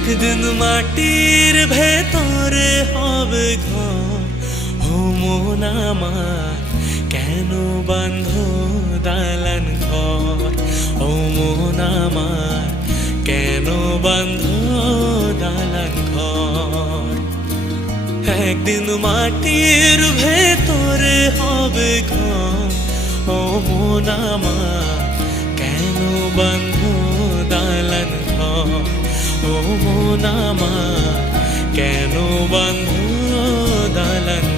একদিন মাটির ভেতরে হবে ঘর। ও মন আমার কেন বাঁধ দালান ঘর? ও মন আমার কেন বাঁধ দালান ঘর? একদিন মাটির ভেতরে হবে ঘর। ও মন আমার কেন বাঁধ দালান ঘর? ও মন আমার কেন বাঁধ দালান